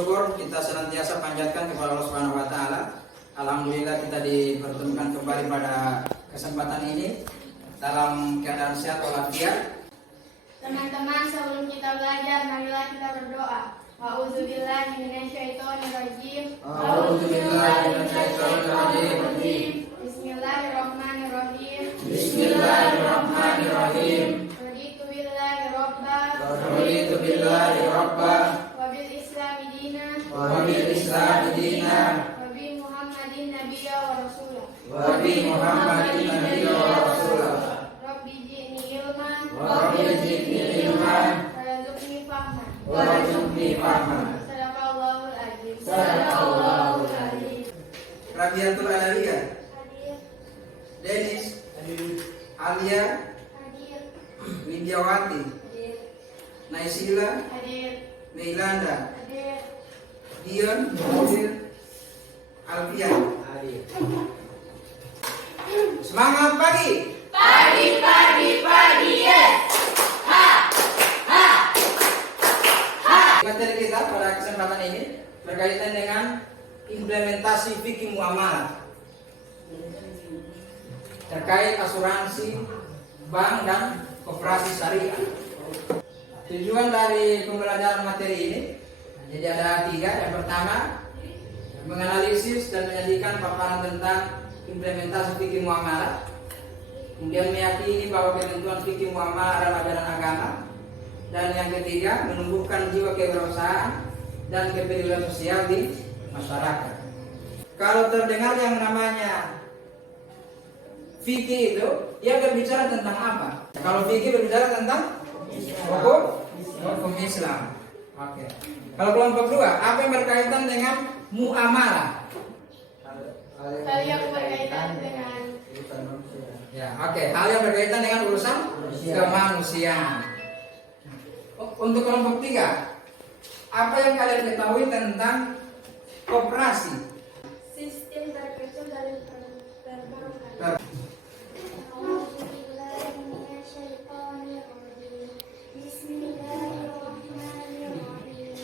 syukur kita senantiasa panjatkan kepada Allah Subhanahu wa taala. Alhamdulillah kita dipertemukan kembali pada kesempatan ini dalam keadaan sehat walafiat. Teman-teman, sebelum kita belajar, marilah kita berdoa. A'udzubillahi minasyaitonirrajim. A'udzubillahi minasyaitonirrajim. Bismillahirrahmanirrahim. Bismillahirrahmanirrahim. Raditu billahi rabba. Raditu billahi rabba. Wa bil islami dina. Wa bil islami dina. Wa bi Muhammadin nabiyya wa rasulah. Wa bi Muhammadin nabiyya wa rasulah. Rabbi zidni ilman. Rabbi zidni ilman. Warzuqni fahman. Warzuqni fahman. Sadaqallahul azim. Sadaqallahul azim. Rabiatul Alawiyah. Hadir. Denis. Alia. Hadir. Widyawati. Hadir. Naisila. Hadir. Meilanda. Hadir. Dion. Hadir. Alfian. Semangat pagi. Materi kita pada kesempatan ini berkaitan dengan implementasi fikih muamalah terkait asuransi, bank dan koperasi syariah. Tujuan dari pembelajaran materi ini jadi ada 3. Yang pertama, menganalisis dan menyajikan paparan tentang implementasi fikih muamalah. Kemudian meyakini bahwa ketentuan fikih muamalah adalah ajaran agama. Dan yang ketiga, menumbuhkan jiwa kewirausahaan dan kepedulian sosial di masyarakat. Kalau terdengar yang namanya fikih itu, ia berbicara tentang apa? Kalau fikih berbicara tentang hukum Islam. Oke. Kalau kelompok 2, apa yang berkaitan dengan muamalah? Hal yang berkaitan dengan Ya, oke. Hal yang berkaitan dengan urusan kemanusiaan. Untuk kelompok 3, apa yang kalian ketahui tentang koperasi? sistem terkecil dari perbankan. Bismillahirrahmanirrahim.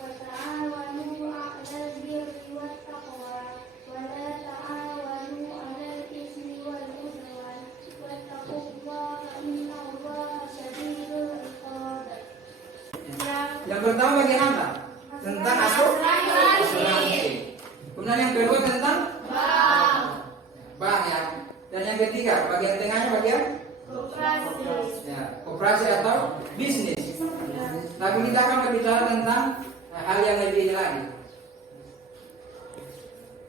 Wata'awanu 'alal birri wattaqwa wa la ta'awanu 'alal itsmi wal 'udwan wattaqullaha innallaha syadidul 'iqab. Yang pertama bagian apa? Tentang asuransi. Kemudian yang kedua tentang bank ya. Dan yang ketiga bagian tengahnya bagian Koperasi. ya, koperasi atau bisnis. Tapi kita akan berbicara tentang hal yang lebih ini lagi.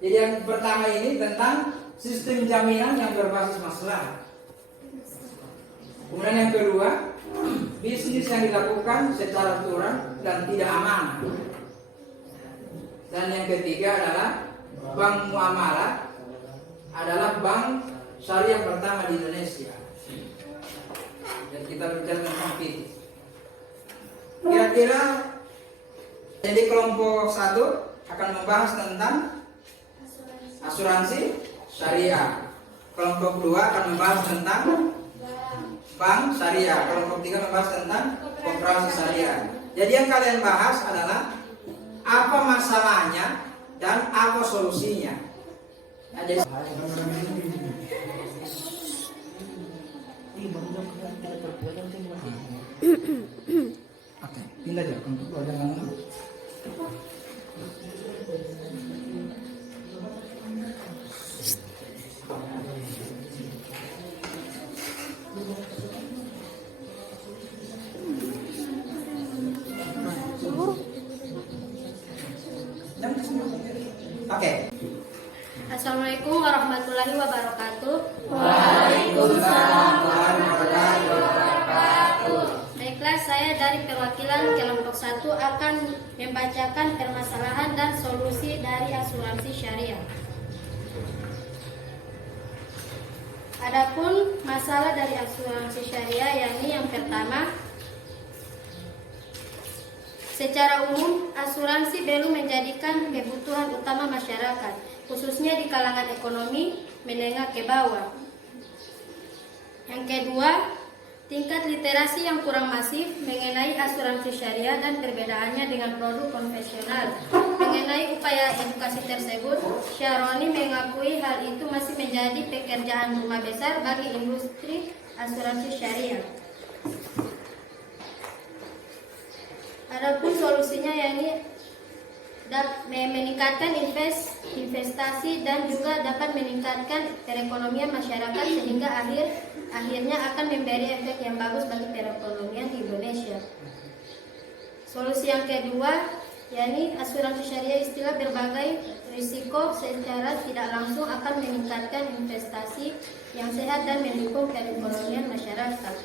Jadi yang pertama ini tentang sistem jaminan yang berbasis maslahat. Kemudian yang kedua, bisnis yang dilakukan secara curang dan tidak aman. Dan yang ketiga adalah bank muamalah adalah bank syariah pertama di Indonesia. Dan kita bicara tentang fikih. Kira-kira jadi kelompok 1 akan membahas tentang asuransi syariah. Kelompok 2 akan membahas tentang bank syariah. Kelompok 3 membahas tentang koperasi syariah. Jadi yang kalian bahas adalah apa masalahnya dan apa solusinya. Nah, jadi oke, pindah aja untuk belajar ngomong. Oke. Assalamualaikum warahmatullahi wabarakatuh. Waalaikumsalam warahmatullahi wabarakatuh. Baiklah, saya dari perwakilan kelompok 1 akan membacakan permasalahan dan solusi dari asuransi syariah. Adapun masalah dari asuransi syariah yakni yang pertama, secara umum asuransi belum menjadikan kebutuhan utama masyarakat, khususnya di kalangan ekonomi menengah ke bawah. Yang kedua, tingkat literasi yang kurang masif mengenai asuransi syariah dan perbedaannya dengan produk konvensional. Mengenai upaya edukasi tersebut, Syahroni mengakui hal itu masih menjadi pekerjaan rumah besar bagi industri asuransi syariah. Adapun solusinya yakni meningkatkan investasi dan juga dapat meningkatkan perekonomian masyarakat sehingga akhirnya akan memberi efek yang bagus bagi perekonomian di Indonesia. Solusi yang kedua yakni asuransi syariah istilah berbagai risiko secara tidak langsung akan meningkatkan investasi yang sehat dan mendukung perekonomian masyarakat.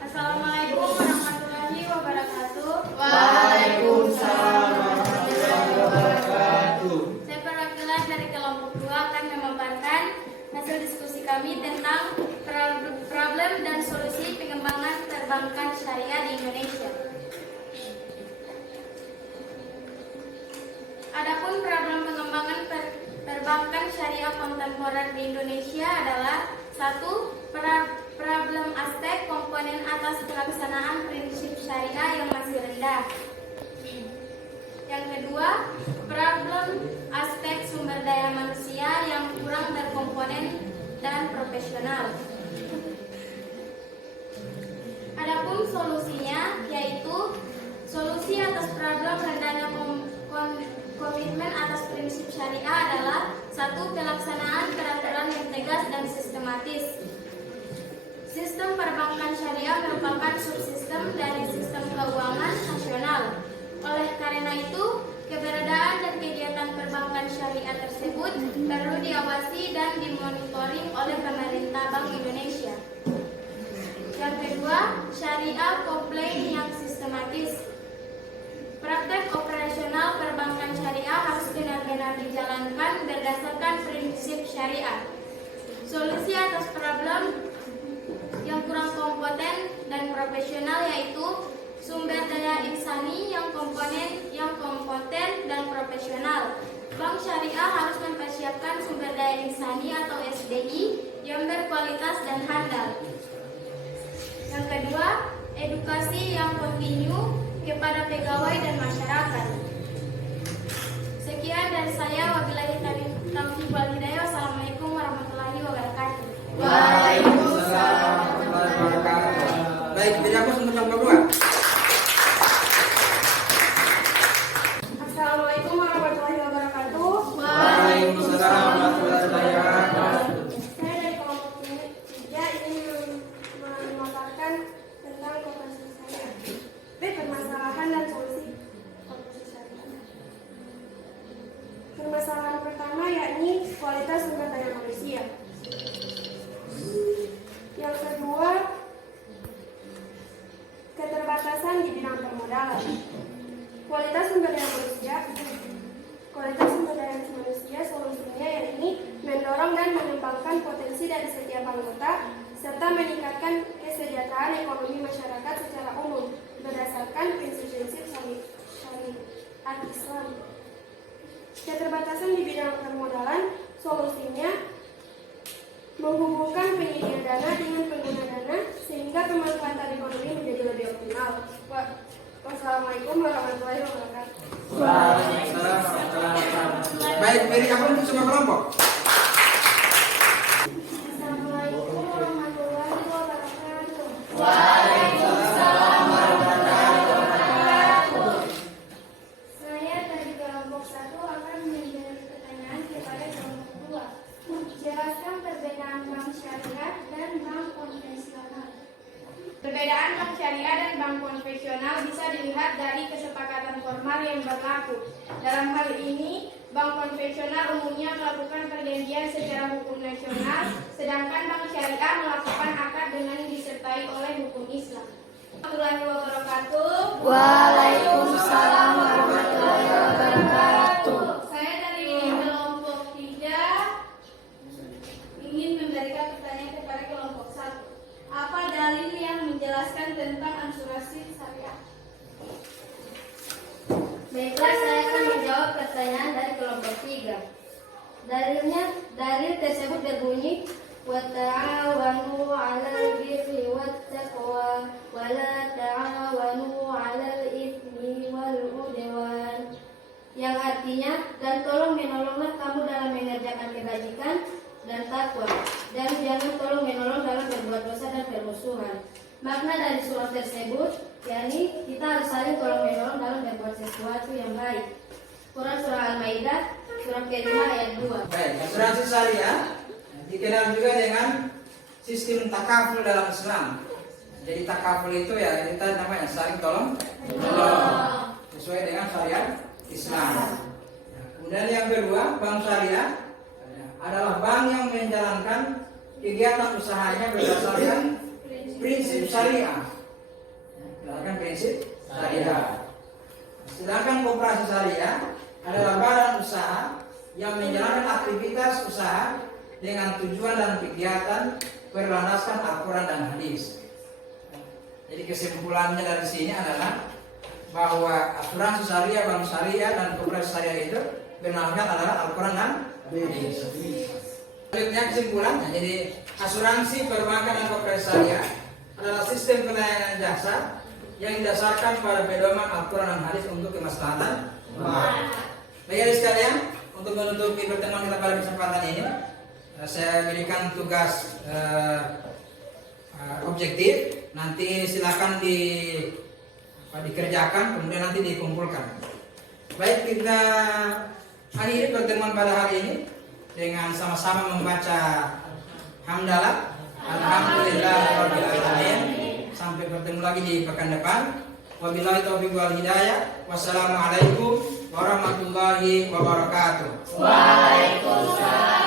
Assalamualaikum warahmatullahi wabarakatuh. Waalaikumsalam warahmatullahi wabarakatuh. Saya perwakilan dari kelompok 2 akan memaparkan hasil diskusi kami tentang problem dan solusi pengembangan perbankan syariah di Indonesia. Adapun problem pengembangan perbankan syariah kontemporer di Indonesia adalah 1. Problem aspek komponen atas pelaksanaan prinsip syariah yang masih rendah. Yang kedua, problem aspek sumber daya manusia yang kurang berkomponen dan profesional. Adapun solusinya yaitu solusi atas problem rendahnya komitmen atas prinsip syariah adalah 1. Pelaksanaan peraturan yang tegas dan sistematis. Sistem perbankan syariah merupakan subsistem dari sistem keuangan nasional. Oleh karena itu, keberadaan dan kegiatan perbankan syariah tersebut perlu diawasi dan dimonitoring oleh pemerintah Bank Indonesia. Yang kedua, syariah komplain yang sistematis. Praktek operasional perbankan syariah harus benar-benar dijalankan berdasarkan prinsip syariah. Solusi atas problem yang kurang kompeten dan profesional yaitu sumber daya insani yang kompeten dan profesional. Bank syariah harus mempersiapkan sumber daya insani atau SDI yang berkualitas dan handal. Yang kedua, edukasi yang kontinu kepada pegawai dan masyarakat. Sekian dari saya, wabillahi taufiq wal hidayah. Wassalamualaikum warahmatullahi wabarakatuh. Waalaikumsalam. Baik, beda pos untuk nomor 2. Assalamualaikum warahmatullahi wabarakatuh. Waalaikumsalam warahmatullahi wabarakatuh. Saya dari kelompok 3 ingin memaparkan tentang koperasi syariah. Permasalahan dan solusi koperasi syariah. Permasalahan pertama yakni kualitas sumber daya manusia. Yang kedua, keterbatasan di bidang permodalan. Kualitas sumber daya manusia solusinya yakni mendorong dan mengembangkan potensi dari setiap anggota serta meningkatkan kesejahteraan ekonomi masyarakat secara umum berdasarkan prinsip-prinsip syariat Islam. Keterbatasan di bidang permodalan solusinya menghubungkan penyedia dana dengan pengguna dana sehingga pemanfaatan ekonomi menjadi lebih optimal. Wassalamualaikum warahmatullahi wabarakatuh. Waalaikumsalam warahmatullahi wabarakatuh. Baik, beri apa untuk semua kelompok? Assalamualaikum warahmatullahi wabarakatuh. Waalaikumsalam warahmatullahi wabarakatuh. Saya dari kelompok 1 akan memberi pertanyaan kepada kelompok 2. Jelaskan perbedaan bank syariah dan bank konvensional. Perbedaan bank syariah dan bank konvensional bisa dilihat dari kesepakatan formal yang berlaku. Dalam hal ini, bank konvensional umumnya melakukan perjanjian secara hukum nasional, sedangkan bank syariah melakukan akad dengan disertai oleh hukum Islam. Warahmatullahi wabarakatuh. Waalaikumsalam warahmatullahi wabarakatuh. Saya dari kelompok 3 ingin memberikan pertanyaan kepada kelompok 1. Apa dalil yang menjelaskan tentang asuransi syariah? Baiklah, saya akan menjawab pertanyaan dari kelompok 3. Dalil tersebut berbunyi, وتعاونوا على البر والتقوى ولا تعاونوا على الإثم والعدوان, yang artinya, dan tolong menolonglah kamu dalam mengerjakan kebajikan dan takwa, dan jangan tolong menolong dalam berbuat dosa dan permusuhan. Makna dari surat tersebut, yakni kita harus saling tolong menolong dalam berbuat sesuatu yang baik. Quran Surah Al-Maidah, surah ke-5 ayat 2. Baik, asuransi syariah dikenal juga dengan sistem takaful dalam Islam. Jadi takaful itu ya kita namanya saling tolong menolong sesuai dengan syariat Islam. Kemudian yang kedua, bank syariah adalah bank yang menjalankan kegiatan usahanya berdasarkan prinsip syariah. Berdasarkan prinsip syariah. Sedangkan koperasi syariah adalah badan usaha yang menjalankan aktivitas usaha dengan tujuan dan kegiatan berlandaskan Al-Quran dan hadis. Jadi kesimpulannya dari sini adalah bahwa asuransi syariah, bank syariah, dan koperasi syariah itu berlandaskan adalah Al-Quran dan hadis. Selanjutnya kesimpulannya, jadi asuransi perbankan dan koperasi syariah adalah sistem pelayanan jasa yang didasarkan pada pedoman Al-Quran dan hadis untuk kemaslahatan umat. Baik sekalian, untuk menutupi pertemuan kita pada kesempatan ini, saya berikan tugas objektif. Nanti silakan dikerjakan, kemudian nanti dikumpulkan. Baik, kita akhiri pertemuan pada hari ini dengan sama-sama membaca hamdalah. Alhamdulillahirabbil alamin. Sampai bertemu lagi di pekan depan. Wabillahi taufiq wal hidayah. Wassalamualaikum warahmatullahi wabarakatuh. Waalaikumsalam.